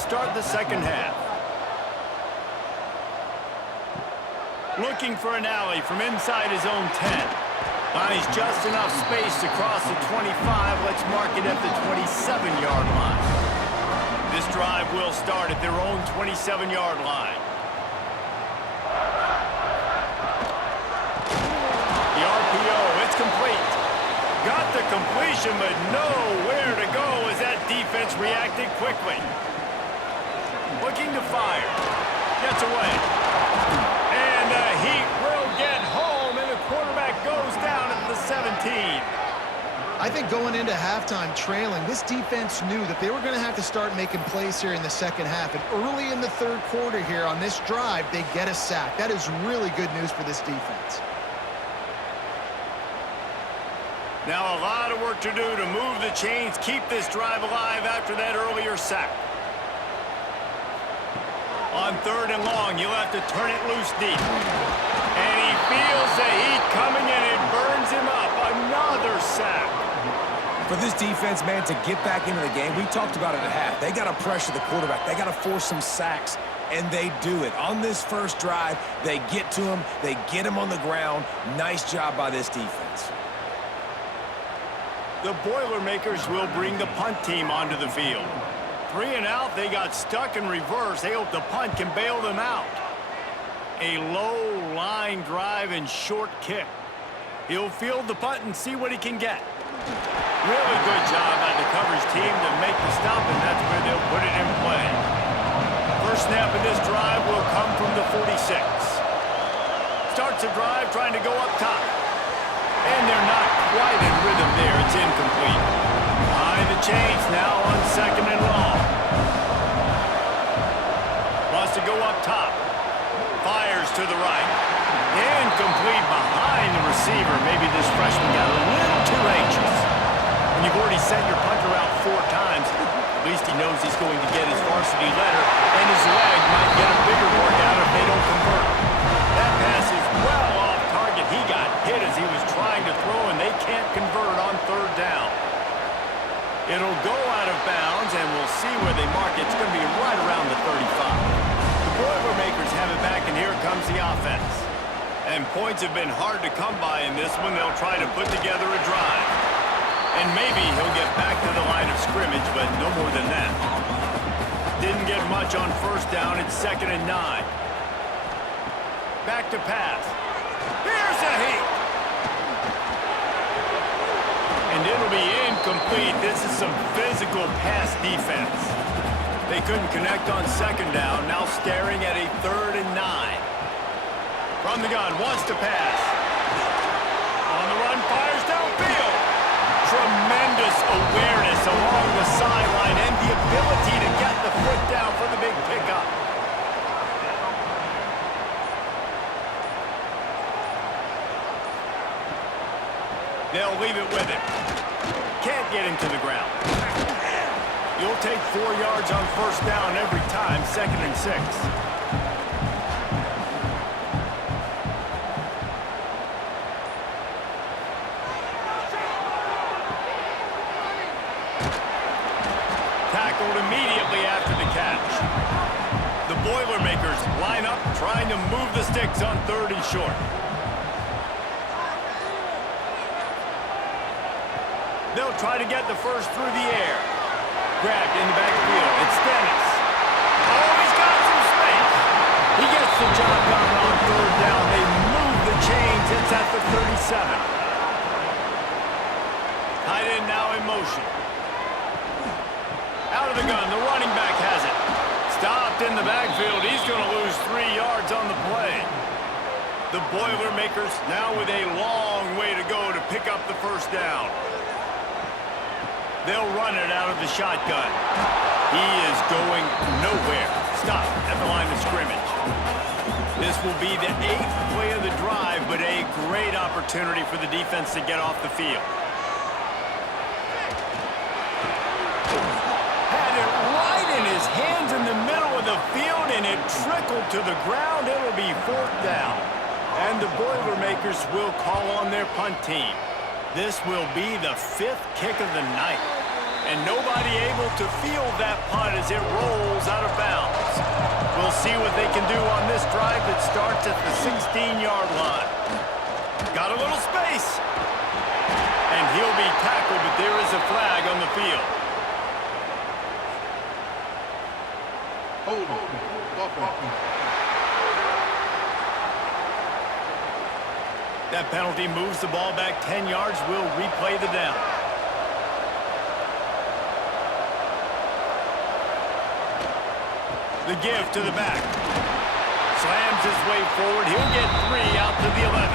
start the second half. Looking for an alley from inside his own 10. Finds just enough space to cross the 25. Let's mark it at the 27-yard line. This drive will start at their own 27-yard line. The RPO, it's complete. Got the completion, but nowhere to go as that defense reacted quickly. Looking to fire. Gets away. And the Heat will get home, and the quarterback goes down at the 17. I think going into halftime trailing, this defense knew that they were going to have to start making plays here in the second half. And early in the third quarter here on this drive, they get a sack. That is really good news for this defense. Now a lot of work to do to move the chains, keep this drive alive after that earlier sack. On third and long, you'll have to turn it loose deep. And he feels the heat coming in. It burns him up. Another sack. For this defense, man, to get back into the game, we talked about it at half. They got to pressure the quarterback. They got to force some sacks, and they do it. On this first drive, they get to him. They get him on the ground. Nice job by this defense. The Boilermakers will bring the punt team onto the field. 3 and out, they got stuck in reverse. They hope the punt can bail them out. A low line drive and short kick. He'll field the punt and see what he can get. Really good job by the coverage team to make the stop, and that's where they'll put it in play. First snap of this drive will come from the 46. Starts the drive trying to go up top. And they're not quite in rhythm there. It's incomplete. Behind the chains now on second and long. Wants to go up top. Fires to the right. Incomplete behind the receiver. Maybe this freshman got a little too anxious. When you've already sent your punter out 4 times, at least he knows he's going to get his varsity letter, and his leg might get a bigger workout if they don't convert. That pass is well off target. He got hit as he was trying to throw, and they can't convert on third down. It'll go out of bounds, and we'll see where they mark it. It's going to be right around the 35. The Boilermakers have it back, and here comes the offense. And points have been hard to come by in this one. They'll try to put together a drive. And maybe he'll get back to the line of scrimmage, but no more than that. Didn't get much on first down. It's 2nd and 9. Back to pass. Here's a Heat. And it'll be incomplete. This is some physical pass defense. They couldn't connect on second down. Now staring at a 3rd and 9. From the gun, wants to pass. On the run, fires downfield. Tremendous awareness along the sideline and the ability to get the foot down for the big pickup. They'll leave it with him. Can't get him to the ground. You'll take 4 yards on first down every time, 2nd and 6. Tackled immediately after the catch. The Boilermakers line up trying to move the sticks on 3rd and short. They'll try to get the first through the air. Grabbed in the backfield. It's Dennis. Oh, he's got some space. He gets the job done on 3rd down. They move the chains. It's at the 37. Tight end now in motion. Out of the gun, the running back has it. Stopped in the backfield. He's going to lose 3 yards on the play. The Boilermakers now with a long way to go to pick up the first down. They'll run it out of the shotgun. He is going nowhere. Stop at the line of scrimmage. This will be the 8th play of the drive, but a great opportunity for the defense to get off the field. His hands in the middle of the field, and it trickled to the ground. It'll be 4th down. And the Boilermakers will call on their punt team. This will be the 5th kick of the night. And nobody able to field that punt as it rolls out of bounds. We'll see what they can do on this drive that starts at the 16-yard line. Got a little space. And he'll be tackled, but there is a flag on the field. That penalty moves the ball back 10 yards. We'll replay the down. The give to the back. Slams his way forward. He'll get 3 out to the 11.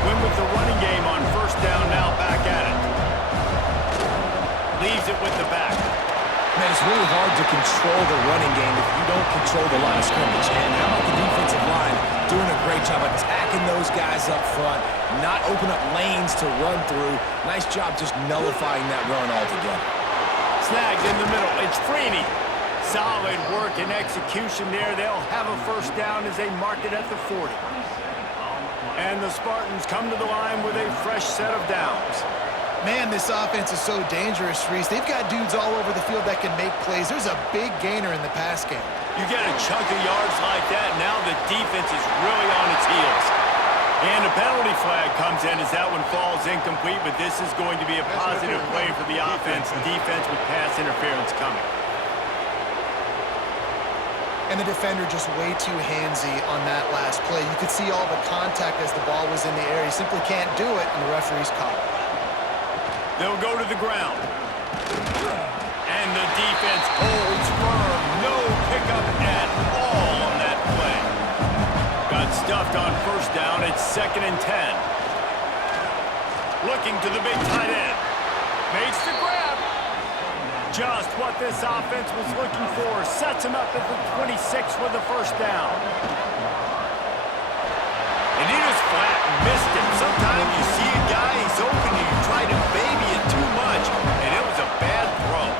Win with the running game on first down, now back at it. Leaves it with the back. Man, it's really hard to control the running game if you don't control the line of scrimmage. And how about the defensive line doing a great job attacking those guys up front, not open up lanes to run through. Nice job just nullifying that run altogether. Snagged in the middle. It's Freeney. Solid work and execution there. They'll have a first down as they mark it at the 40. And the Spartans come to the line with a fresh set of downs. Man, this offense is so dangerous, Reese. They've got dudes all over the field that can make plays. There's a big gainer in the pass game. You get a chunk of yards like that, now the defense is really on its heels. And a penalty flag comes in as that one falls incomplete, but this is going to be a positive play for the offense. Defense with pass interference coming. And the defender just way too handsy on that last play. You could see all the contact as the ball was in the air. He simply can't do it, and the referee's caught it. They'll go to the ground. And the defense holds firm. No pickup at all on that play. Got stuffed on first down. It's 2nd and 10. Looking to the big tight end. Makes the grab. Just what this offense was looking for. Sets him up at the 26 with the first down. And he just flat missed him. Sometimes you see a guy, he's open, and you try to baby it too much, and it was a bad throw.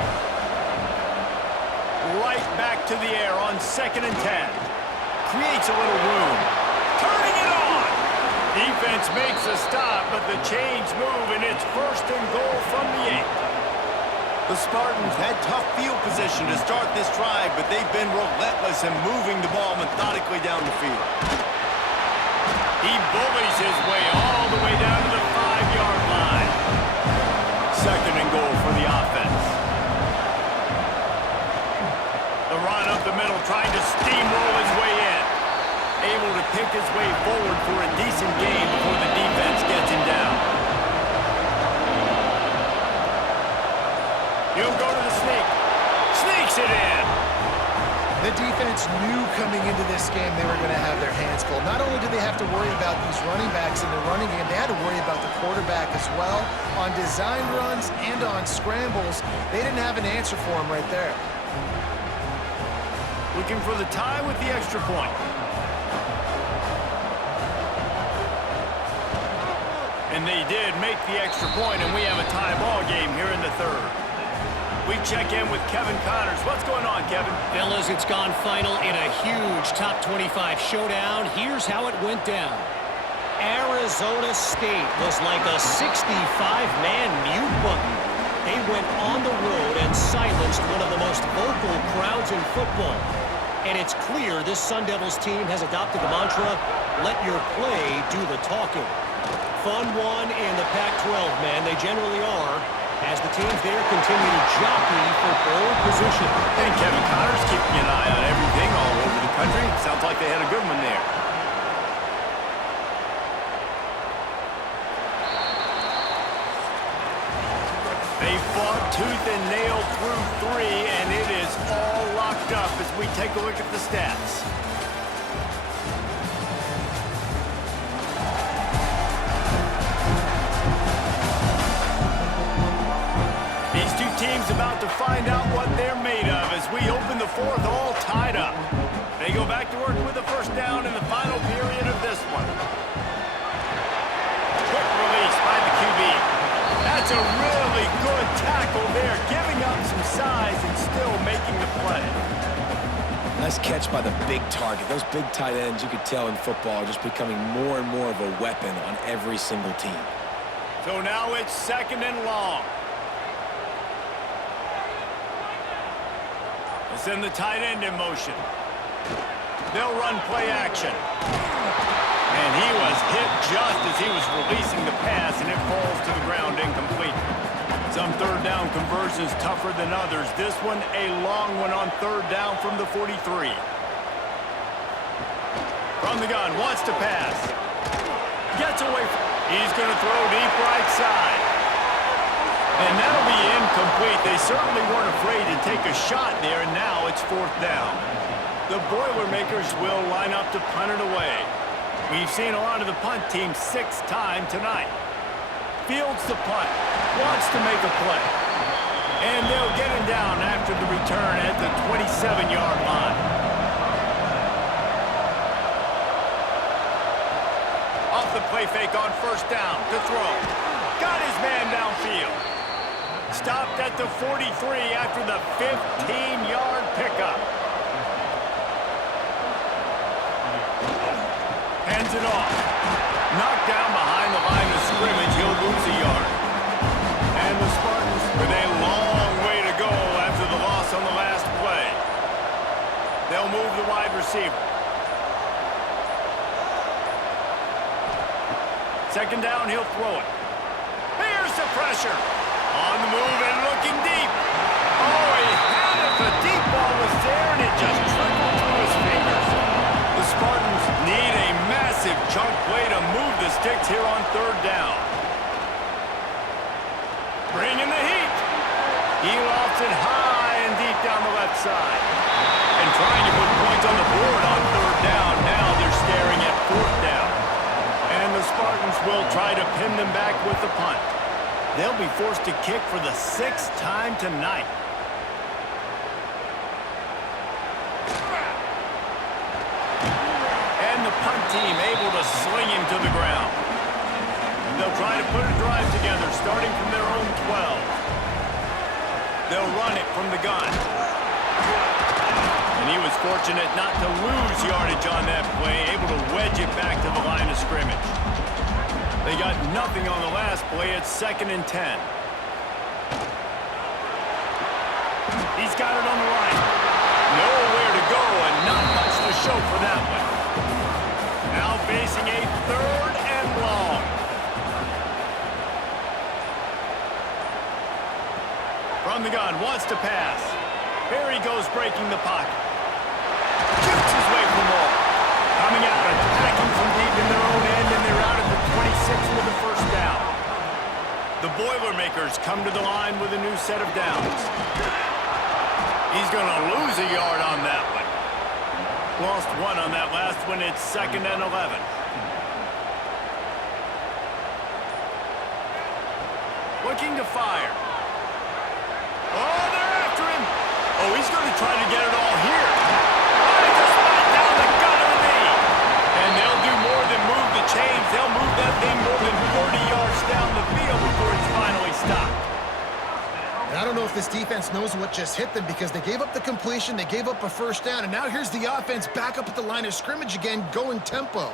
Right back to the air on 2nd and 10. Creates a little room. Turning it on. Defense makes a stop, but the chains move, and it's 1st and goal from the 8. The Spartans had tough field position to start this drive, but they've been relentless in moving the ball methodically down the field. He bullies his way all the way down to the 5-yard line. 2nd and goal for the offense. The run up the middle, trying to steamroll his way in. Able to pick his way forward for a decent gain before the defense gets him down. He'll go to the sneak. Sneaks it in. The defense knew coming into this game they were going to have their hands full. Not only did they have to worry about these running backs in the running game, they had to worry about the quarterback as well. On design runs and on scrambles, they didn't have an answer for him right there. Looking for the tie with the extra point. And they did make the extra point, and we have a tie ball game here in the 3rd. We check in with Kevin Connors. What's going on, Kevin? Fellas, it's gone final in a huge top 25 showdown. Here's how it went down. Arizona State was like a 65-man mute button. They went on the road and silenced one of the most vocal crowds in football. And it's clear this Sun Devils team has adopted the mantra, let your play do the talking. Fun one in the Pac-12, man. They generally are, as the teams there continue to jockey for pole position. And Kevin Connors keeping an eye on everything all over the country. Sounds like they had a good one there. They fought tooth and nail through 3, and it is all locked up as we take a look at the stats. These two teams about to find out what they're made of as we open the 4th all tied up. They go back to work with the first down in the final period of this one. Quick release by the QB. That's a really good tackle there, giving up some size and still making the play. Nice catch by the big target. Those big tight ends, you could tell in football, are just becoming more and more of a weapon on every single team. So now it's 2nd and long. Send the tight end in motion. They'll run play action. And he was hit just as he was releasing the pass, and it falls to the ground incomplete. Some third down conversions tougher than others. This one a long one on third down from the 43. From the gun, wants to pass. Gets away from... He's going to throw deep right side. And that'll be incomplete. They certainly weren't afraid to take a shot there, and now it's fourth down. The Boilermakers will line up to punt it away. We've seen a lot of the punt team 6-time tonight. Fields the punt, wants to make a play. And they'll get him down after the return at the 27-yard line. Off the play fake on first down to throw. Got his man downfield. Stopped at the 43 after the 15-yard pickup. Hands it off. Knocked down behind the line of scrimmage. He'll lose a yard. And the Spartans with a long way to go after the loss on the last play. They'll move the wide receiver. Second down, he'll throw it. Here's the pressure. On the move and looking deep. Oh, he had it. The deep ball was there, and it just trickled through his fingers. The Spartans need a massive chunk play to move the sticks here on third down. Bringing the heat. He lofts it high and deep down the left side. And trying to put points on the board on third down. Now they're staring at fourth down. And the Spartans will try to pin them back with the punt. They'll be forced to kick for the 6th time tonight. And the punt team able to sling him to the ground. They'll try to put a drive together, starting from their own 12. They'll run it from the gun. And he was fortunate not to lose yardage on that play, able to wedge it back to the line of scrimmage. They got nothing on the last play. It's 2nd and 10. He's got it on the line. Nowhere to go and not much to show for that one. Now facing a 3rd and long. From the gun, wants to pass. Here he goes, breaking the pocket. Shoots his way from all. Coming out, attacking from deep in their own end, and they're out at the 26 with the first down. The Boilermakers come to the line with a new set of downs. He's going to lose a yard on that one. Lost one on that last one. It's 2nd and 11. Looking to fire. Oh, they're after him. Oh, he's going to try to get it all here. Oh, he just went down the gut of the knee. And they'll do more than move the chains. They'll move that thing more than 40 yards down the field before it's finally stopped. And I don't know if this defense knows what just hit them because they gave up the completion, they gave up a first down, and now here's the offense back up at the line of scrimmage again, going tempo.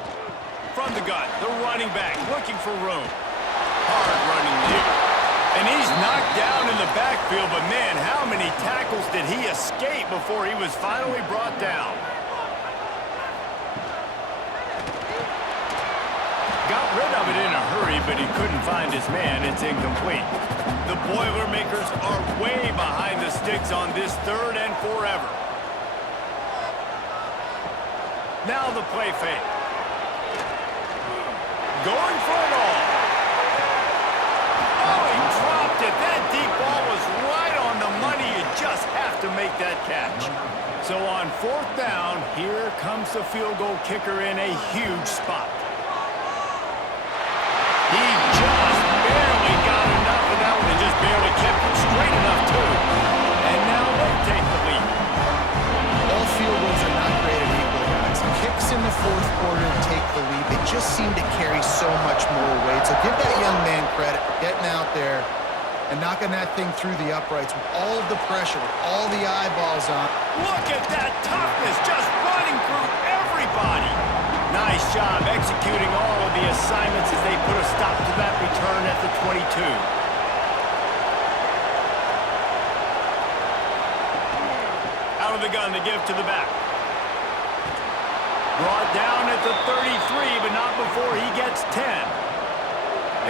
From the gun, the running back looking for room. Hard running there. And he's knocked down in the backfield, but man, how many tackles did he escape before he was finally brought down? Got rid of it in a hurry, but he couldn't find his man. It's incomplete. The Boilermakers are way behind the sticks on this 3rd and forever. Now the play fake. Going for it all. Oh, he dropped it. That deep ball was right on the money. You just have to make that catch. So on 4th down, here comes the field goal kicker in a huge spot. He just barely got enough of that one and just barely kept it straight enough, too. And now they take the lead. All field goals are not created equal, guys. Kicks in the 4th quarter take the lead. They just seem to carry so much more weight. So give that young man credit for getting out there and knocking that thing through the uprights with all of the pressure, with all the eyeballs on. Look at that toughness, just running through everybody. Nice job executing all of the assignments as they put a stop to that return at the 22. Out of the gun to give to the back. Brought down at the 33, but not before he gets 10.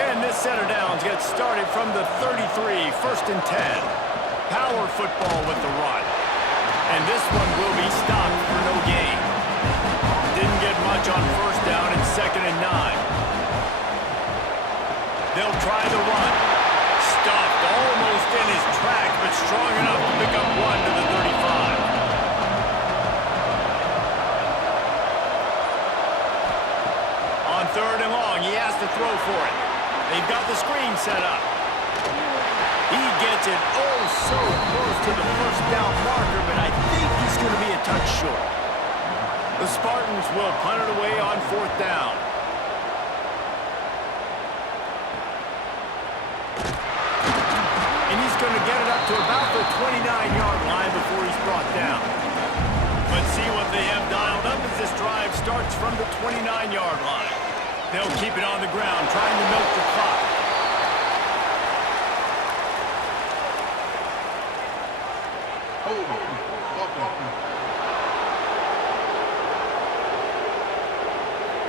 And this set of downs gets started from the 33, 1st and 10. Power football with the run. And this one will be stopped for no gain. Didn't get much on 1st down and 2nd and 9. They'll try the run. Stuffed almost in his track, but strong enough to pick up 1 to the 35. On 3rd and long, he has to throw for it. They've got the screen set up. He gets it oh so close to the 1st down marker, but I think he's going to be a touch short. The Spartans will punt it away on 4th down. And he's going to get it up to about the 29-yard line before he's brought down. Let's see what they have dialed up as this drive starts from the 29-yard line. They'll keep it on the ground, trying to milk the clock.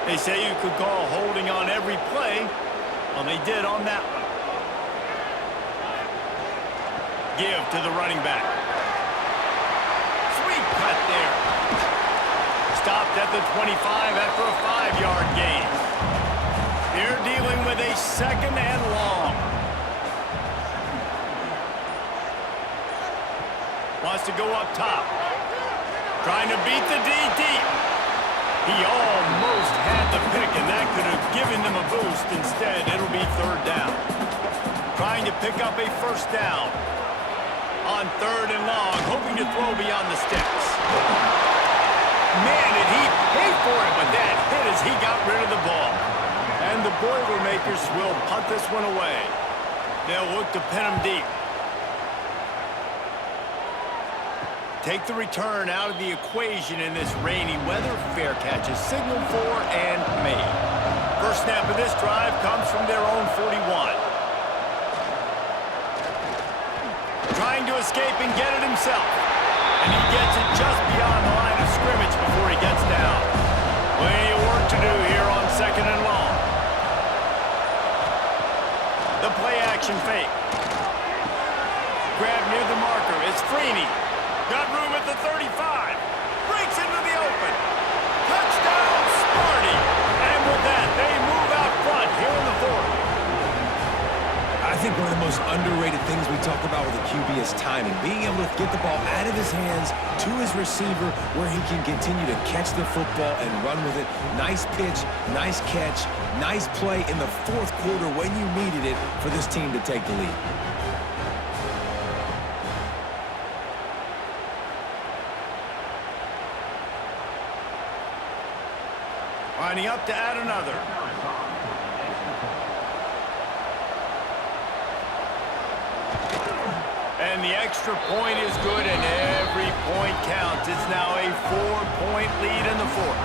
They say you could call holding on every play. Well, they did on that one. Give to the running back. Sweet cut there. Stopped at the 25 after a 5-yard gain. They're dealing with a 2nd and long. Wants to go up top. Trying to beat the D deep. He almost had the pick, and that could have given them a boost. Instead, it'll be 3rd down. Trying to pick up a 1st down. On 3rd and long, hoping to throw beyond the sticks. Man, did he pay for it with that hit as he got rid of the ball. And the Boilermakers will punt this one away. They'll look to pin him deep. Take the return out of the equation in this rainy weather. Fair catch is signaled for and made. First snap of this drive comes from their own 41. Trying to escape and get it himself. And he gets it just beyond the line of scrimmage before he gets down. Plenty of work to do here on 2nd and long. The play action fake. Grab near the marker. It's Freeney. Got room at the 35. Breaks into the open. Touchdown, Sparty. And with that, they move out front here in the 4th. I think one of the most underrated things we talk about with a QB is timing. Being able to get the ball out of his hands to his receiver where he can continue to catch the football and run with it. Nice pitch, nice catch, nice play in the 4th quarter when you needed it for this team to take the lead. Lining up to add another. And the extra point is good, and every point counts. It's now a 4-point lead in the 4th.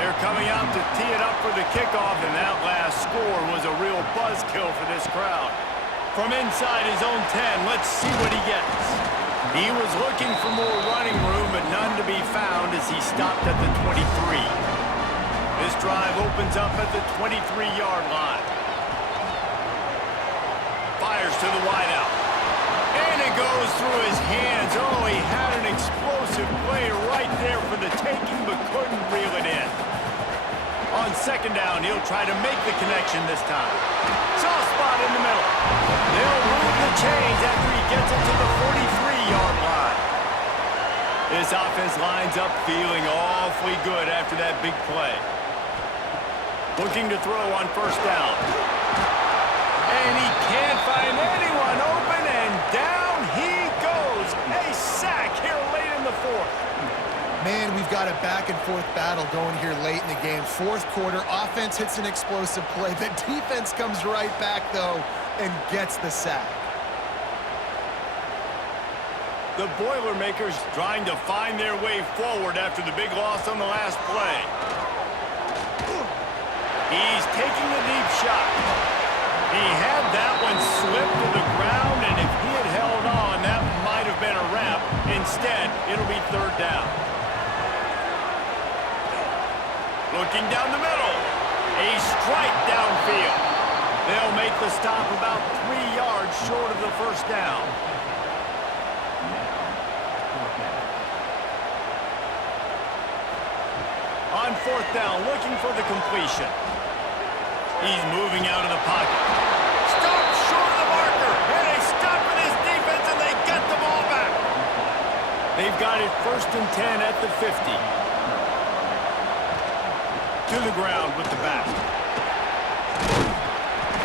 They're coming out to tee it up for the kickoff, and that last score was a real buzzkill for this crowd. From inside his own 10, let's see what he gets. He was looking for more running room, but none to be found as he stopped at the 23. This drive opens up at the 23-yard line. Fires to the wideout. And it goes through his hands. Oh, he had an explosive play right there for the taking, but couldn't reel it in. On 2nd down, he'll try to make the connection this time. Soft spot in the middle. They'll move the chains after he gets it to the 43-yard line. This offense lines up feeling awfully good after that big play. Looking to throw on 1st down. And he can't find anyone open, and down he goes. A sack here late in the 4th. Man, we've got a back-and-forth battle going here late in the game. 4th quarter, offense hits an explosive play. The defense comes right back, though, and gets the sack. The Boilermakers trying to find their way forward after the big loss on the last play. He's taking a deep shot. He had that one slip to the ground, and if he had held on, that might have been a wrap. Instead, It'll be third down. Looking down the middle. A strike downfield. They'll make the stop about 3 yards short of the first down. On fourth down, looking for the completion. He's moving out of the pocket. Stopped short of the marker. And they stop with his defense, and they get the ball back. They've got it 1st and 10 at the 50. To the ground with the back.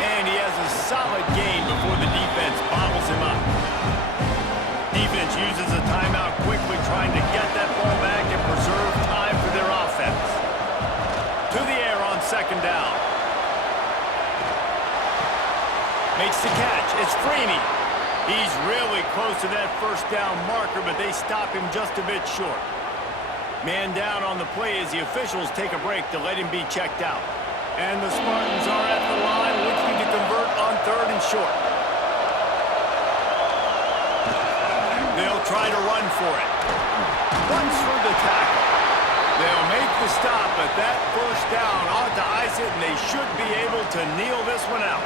And he has a solid gain before the defense bottles him up. Defense uses a timeout quickly, trying to get that ball back and preserve time for their offense. To the air on 2nd down. Makes the catch. It's Freeney. He's really close to that first down marker, but they stop him just a bit short. Man down on the play as the officials take a break to let him be checked out. And the Spartans are at the line looking to convert on 3rd and short. They'll try to run for it. Runs through the tackle. They'll make the stop, but that first down ought to ice it, and they should be able to kneel this one out.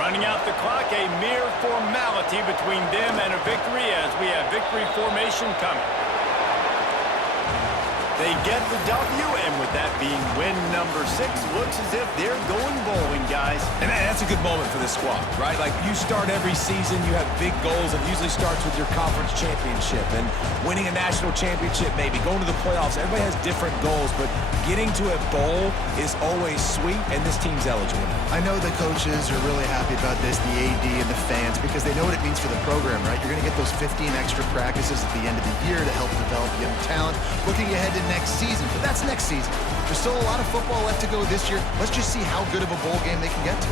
Running out the clock, a mere formality between them and a victory as we have victory formation coming. They get the W, and with that being win number 6, looks as if they're going bowling, guys. And that's a good moment for this squad, right? Like, you start every season, you have big goals, and it usually starts with your conference championship and winning a national championship, maybe going to the playoffs. Everybody has different goals, but getting to a bowl is always sweet, and this team's eligible now. I know the coaches are really happy about this, the AD and the fans, because they know what it means for the program, right? You're going to get those 15 extra practices at the end of the year to help develop young talent. Looking ahead to next season, but that's next season. There's still a lot of football left to go this year. Let's just see how good of a bowl game they can get to.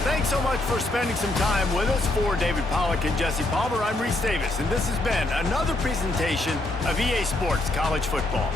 Thanks so much for spending some time with us. For David Pollack and Jesse Palmer, I'm Reese Davis, and this has been another presentation of EA Sports College Football.